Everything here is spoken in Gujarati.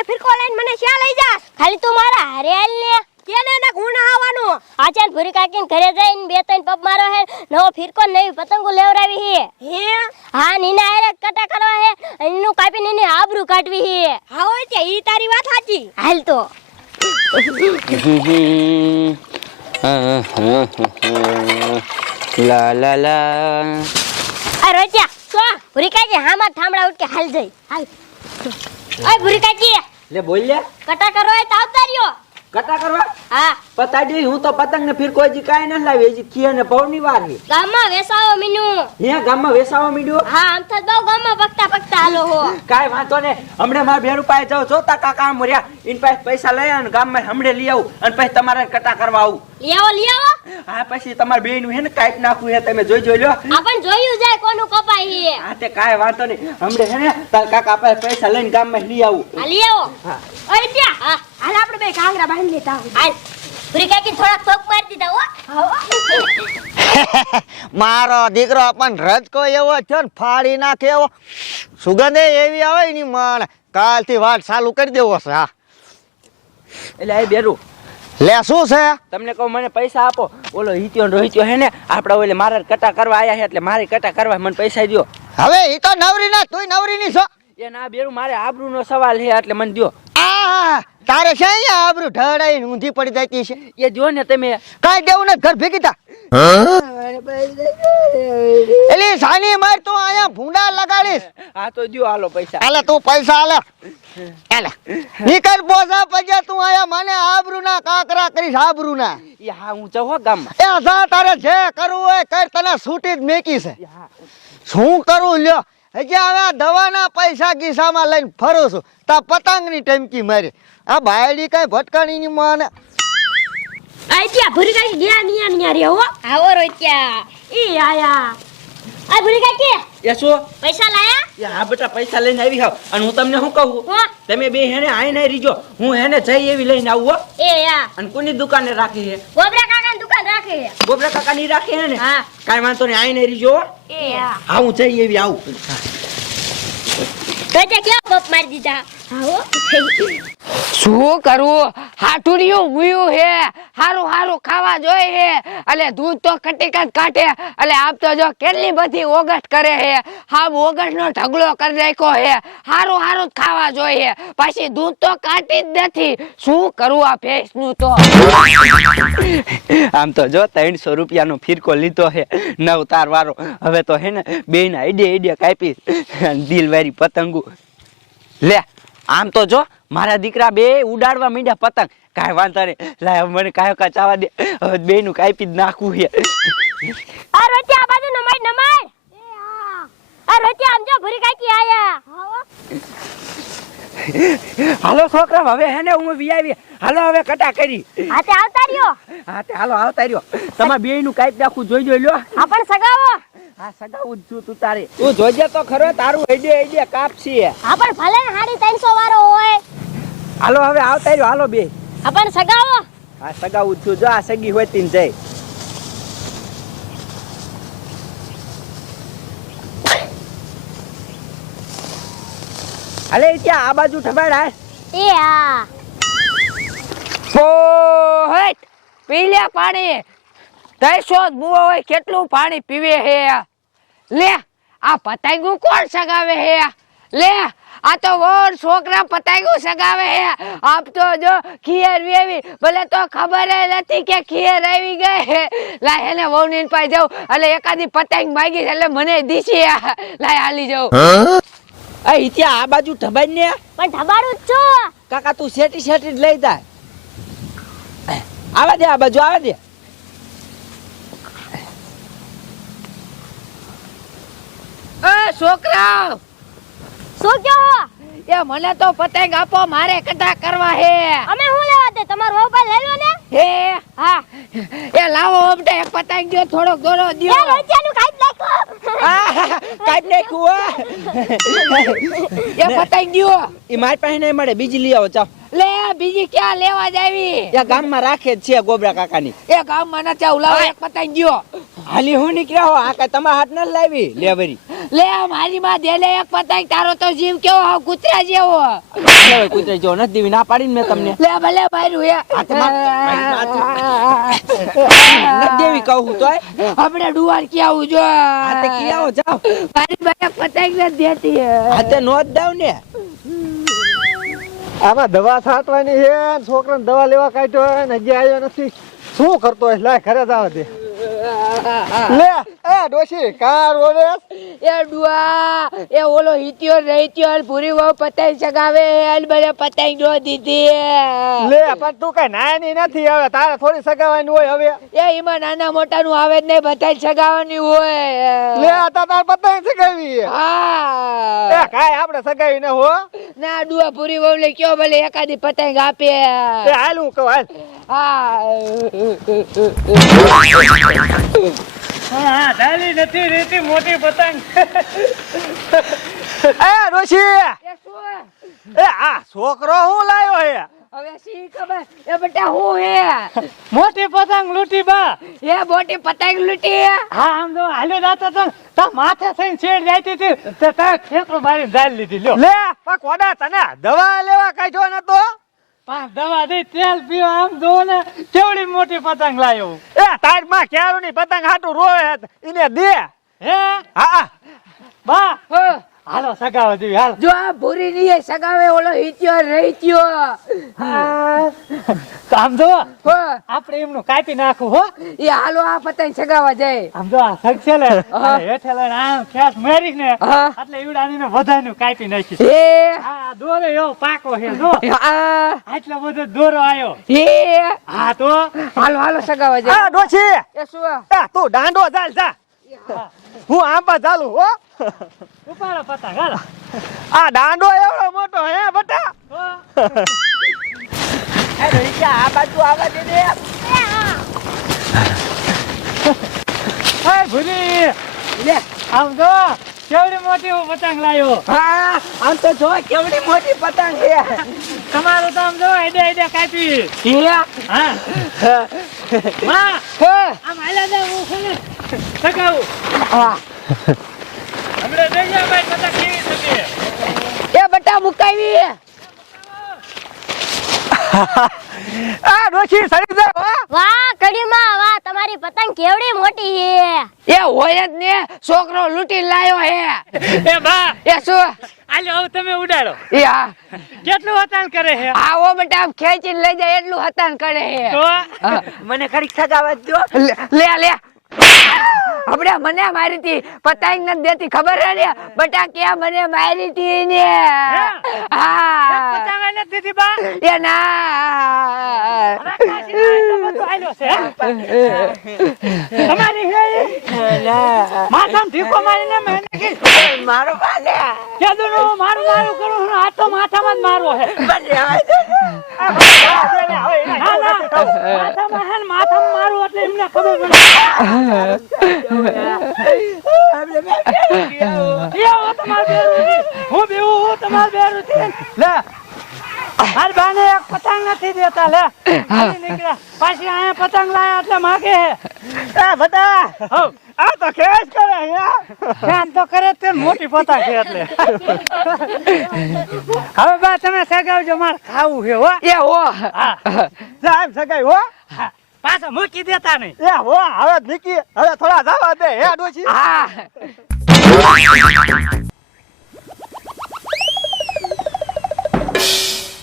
ને ફિરકો લઈને મને શ્યા લઈ જાસ ખાલી તું મારા હારે હાલ ને. કેને ને ગુણ આવવાનો? આચાન ભૂરી કાકીન ઘરે જઈને બે ત્રણ પગ મારો હે. નવો ફિરકો નવી પતંગો લેવરાવી હે. હે? હા નીના હારે કટા કરવા હે. એનું કાપી નીની આબરૂ કાઢવી હે. હા હોય તે ઈ તારી વાત સાચી. હાલ તો. લા લા લા. આ રોજ્યા સો ભૂરી કાકી હામાં થાંભળા ઉઠ કે હાલ જઈ. હાલ. ઓય ભૂરી કાકી. લે બોલ લે. કટા કરવા હોય તો આવતા રહ્યો. કટા કરવા? હા. પતાડી હું તો પતંગ ને ફિર કોઈ કાંઈ ન લાવી હજી ખીયા ને પૌની વાર હે ગામમાં વેસાવો મીનુ. હે ગામમાં વેસાવો મીડ્યો હા આમ તો બહુ ગામમાં પકતા પકતા હાલો હો. કાઈ વાંધો ને હમણે મારા બેરું પાસે જાવ જોતા કાકા મર્યા ઇન પાસે પૈસા લઈ અને ગામમાં હમણે લઈ આવું. અને પછી તમારે કટા કરવા આવું. લઈ આવો લઈ આવો. હા પછી તમારે બેન હે ને કાંઈક નાખવું હે તમે જોઈ જોઈ લો આપણ જોયું જાય કોનું કપાય હે. હા તે કાઈ વાંધો નહીં. હમણે હે ને તાર કાકા પાસે પૈસા લઈને ગામમાં લઈ આવું. હા લઈ આવો. હા. ઓય ત્યાં. હા હાલ આપણે બે ઘાંગરા બાંધી લેતા આવું. હાલ. કાકી થોક મારી દીધા હો. મારો દીકરો પણ રજકો એવો છે ને ફાડી નાખે એવો. સુગંધે એવી આવે ની માણ. કાલથી વાત ચાલુ કરી દેવો છે હા. એટલે એ બેરું. લે શું છે? તમને કહું મને પૈસા આપો. ઓલો હિત્યો રોહિત્યો હે ને આપડા ઓલે મારા કટા કરવા આયા છે એટલે મારે કટા કરવા મને પૈસા દો હવે એ તો નવરી ના તું નવરી ની છો. એ ના બેરું મારે આબરૂ નો સવાલ છે એટલે મને દો આ તારે છે અહીંયા આબરૂ ઢળાઈ ઊંધી પડી જતી છે? એ જો ને તમે. કાઈ દેવું ને ઘર ભેગી તા એટલે સાની માર તું અહીંયા ભૂંડા લગાડીશ. હા તો જો હાલો પૈસા. આલે તું પૈસા આલે આલે નીકળ બોસા પજે તું આયા મને આબરૂ ના કાકરા કરીશ આબરૂ ના એ હા હું જાઉં હો ગામમાં. એ જા તારે જે કરવું હોય કર તને છૂટી જ મેકી છે. શું કરું લ્યો? હજી હવે આ દવાના પૈસા ખિસ્સામાં લઈને ફરું છું. તા પતંગની ટમકી મારી. આ બાયડી કઈ ભટકાણીની માને. આઈ ત્યાં ભરી ગઈ ગયા નિયા નિયા રે હો. આવો રોચ્યા ઈ આયા. આ ભૂરી કાકી એ શું? પૈસા લાયા? એ હા બેટા પૈસા લઈને આવી હાવ. અને હું તમને શું કહું તમે બે હેને આઈ નઈ રીજો. હું હેને જઈ એવી લઈને આવું હો. એ યા અને કોની દુકાને રાખી છે? ગોબરા કાકાની દુકાન રાખી છે. ગોબરા કાકા ની રાખી હે ને? હા. કાઈ વાંધો નહીં આઈ નઈ રીજો એ યા હા હું જઈ એવી આવું. તે કેવા પપ મારી દીધા? આવો શું કરવું હાટુડિયું મુયું હે. હારું હારું, ખાવા જોઈએ હે. એટલે દૂધ તો કટીક જ કાઢે. એટલે આપ તો જો કેટલી બધી ઓગટ કરે હે. હાવ ઓગટ નો ઢગલો કરી નાખ્યો હે. હારું હારું ખાવા જોઈએ પછી દૂધ તો કાઢી જ નથી. શું કરું આ ભેંસનું તો? આમ તો જો ત્રણસો રૂપિયાનો ફિરકો લીધો હે નવ તાર વાળો. હવે તો હે ને બે ને આઈડિયા આઈડિયા કાપી દિલ વાળી પતંગો. લે, આમ તો જો મારા દીકરા બે ઉડાડવા માંડ્યા પતંગ. કાંઈ વાંધો નહીં. લાય મને કાયો કચાવા દે. બેનું બે નું કાપી જ નાખવું છે. આ રોચ્યા આ બાજુ નમાય નમાય. આ રોચ્યા આમ જો ભૂરી કાકી આયા. હાલો છોકરા હવે હે ને હું વી આવી. હાલો હવે કટા કરી. હા તે આવતા રહ્યો. હા તે હાલો આવતા રહ્યો. તમારે બેયનું નું કાપી નાખવું જોઈ જોઈ લ્યો. આપણ સગાવો. હા સગાવું જ છું તું તારે. તું જોજે તો ખરો તારું આઈડિયા આઈડિયા કાપસી આપણ ભલે ને સાડી ત્રણસો વાળો હોય. હાલો હવે આવતા રહ્યો હાલો બે. આપણ સગાવો. આ સગાવું છું. જો આ સગી હોય તીન જઈ અલે ત્યાં આ બાજુ ઠબાડ એ આ. પોહટ પીલ્યા પાણી. તૈસો બુઓ હોય કેટલું પાણી પીવે હે લે આ પતંગું કોણ સગાવે હે લે આ તો વોર છોકરા પતાયું સગાવે હે. આપ તો જો ખીયર વેવી. ભલે તો ખબર નથી કે ખીયર આવી ગઈ લાય એને વહુ ની પાસે જાઉં. એટલે એકાદી પતંગ માગી એટલે મને દીશી લાય હાલી જાઉં. એ ત્યાં આ બાજુ ઠબાડ ને પણ ધબાડું જ છું. કાકા તું શેટી શેટી જ લઈ જાય આવા દે આ બાજુ આવા દે. એ છોકરા! શું કહો? એ મને તો પતંગ આપો મારે કટા કરવા હે. અમે શું લેવા દે? તમારો મોબાઈલ લઈ લો ને. હે? હા. એ લાવો અમને એક પતંગ દ્યો થોડોક દોરો એ રોજિયાનું કાઈ નાખો. કાઈ નાખ્યું એ પતંગ દો એ મારી પાસે નહીં મળે બીજી લઈ આવો ચાલ. લે બીજી ક્યાં લેવા જાવી એ ગામમાં રાખે જ છે ગોબરા કાકાની. એ ગામમાં નથી લાવો એક પતંગ ગયો હાલી હું નીકળ્યા હો? આ કઈ તમારા હાથ ન લાવી? લે વરી. લે મારી માં દેલે એક પતંગ તારો તો જીવ કેવો હાવ કૂતરા જેવો. હવે કૂતરે જો નથી દેવી ના પાડીને મેં તમને. લે ભલે એ આ નથી દેવી કહું હું તો આપણે ડુવાર ક્યાં આવું જો? હાથે કી આવો? જાવ મારી બાય એક પતંગ નથી દેતી. હાથે નો જ દાવ ને. આમાં દવા છાંટવાની છે ને છોકરાને દવા લેવા કાઢ્યો ને હજી આવ્યો નથી. શું કરતો હોય? લાય ઘરે જ આવે છે લે એ ડોશી કાર ઓલે એ ડુઆ એ ઓલો હિત્યો રહીત્યો પૂરી વહુ પતંગ ચગાવે અલ બધા પતંગ નો દીધી લે પણ તું કઈ નાની નથી હવે તારે થોડી સગાવાની હોય હવે. એ એમાં નાના મોટા નું આવે જ નહીં બધા સગાવાની હોય. લે આ તો તાર પતંગ સગાવી એ કાઈ આપણે સગાવી ને હો. ના ડુઆ પૂરી વહુ લે કયો ભલે એકાદી પતંગ આપે. એ હાલ હું કહું હાલ. નથી રેતી મોટી પતંગ એ એ આ છોકરો હું લાવ્યો હે? હવે શી ખબર? એ બેટા હું હે? મોટી પતંગ લૂંટી બા. એ મોટી પતંગ લૂંટી હા? આમ તો હાલ્યો જાતો તો. તા માથે થઈને છેડ જાતી હતી. તો તાર ઠેકડો મારી ઝાલ લીધી. લ્યો. લે કોડા તને દવા લેવા કાઢ્યો ને પાંચ દવા દઈ તેલ પીવો આમ જો ને કેવડી મોટી પતંગ લાવ્યો એ તારમાં ક્યારું ની પતંગ હાટું રોવે એને દે. હે? હા બા હાલો સગાવા જેવી હાલ. જો આ ભૂરી ની સગાવે ઓલો હિત્યો રહીત્યો આમ જો હો. આપણે એમનું કાપી નાખું હો. એ હાલો આ પતંગ સગાવા જાય. આમ જો આ સગ છે ને હેઠે લઈને આમ ખેસ મારી ને એટલે ઈવડાની બધાનું કાપી નાખી એ આ દોરો એવો પાકો છે જો. આ આટલો બધો દોરો આવ્યો એ હા તો? હાલો હાલો સગાવા જાય. આ ડોછી એ શું તું દાંડો ચાલ જા. હું આંબા ચાલુ હો. ઉપાડો પતંગ હાલો. આ દાંડો એવડો મોટો હે બટા. આ બાજુ આવા દે દે હે ભૂલી. લે. આમ જો કેવડી મોટી હું પતંગ લાવ્યો હા આમ તો જો કેવડી મોટી પતંગ છે. તમારું તો આમ જો એડે એડે કાપી. હા. હા. માં આમ હાલા દે હું છે ને સગાવું હા. હમણાં દેખ્યા ભાઈ પતંગ કેવી થતી એ બટા મુકાવી. આ ડોશી સડી દે વાહ કડીમાં વાહ તમારી પતંગ કેવડી મોટી છે. એ હોય જ ને છોકરો લૂંટી લાયો હે. એ બા. એ શું? આલો હવે તમે ઉડાડો. એ હા. કેટલું હતાન કરે છે આવો બેટા આમ ખેંચીને લઈ જાય એટલું હતાન કરે હે. તો? મને ખરી સગાવા દો લે લે. આપણે મને મારી હતી પતંગ નથી દેતી ખબર હે ને? બટા કે મને મારી હતી ને. હા? આઈ નથી દીધી બા? એ ના. તમારી હે? માથામાં ઢીકો મારીને મેં મારો મારું મારું કરું આ તો માથામાં જ મારવો ના માથામાં હે માથામાં મારું એટલે એમને ખબર પડે. હું બેવું હું તમારે બેરું છે. લે. મારી બાને એક પતંગ નથી દેતા લે. નીકળ્યા. પાછી અહીંયા પતંગ લાયા એટલે માગે હે. એ બટા હઉ આ તો ખેસ કરે હે તો કરે તે મોટી પોતા છે એટલે. હવે બા તમે સગાવજો મારે ખાવું છે હો. એ હો. સાહેબ સગાઈ હો. હા. પાછા મૂકી દેતા નહીં. એ હો હવે નીકી હવે થોડા જવા દે હે ડોશી. હા.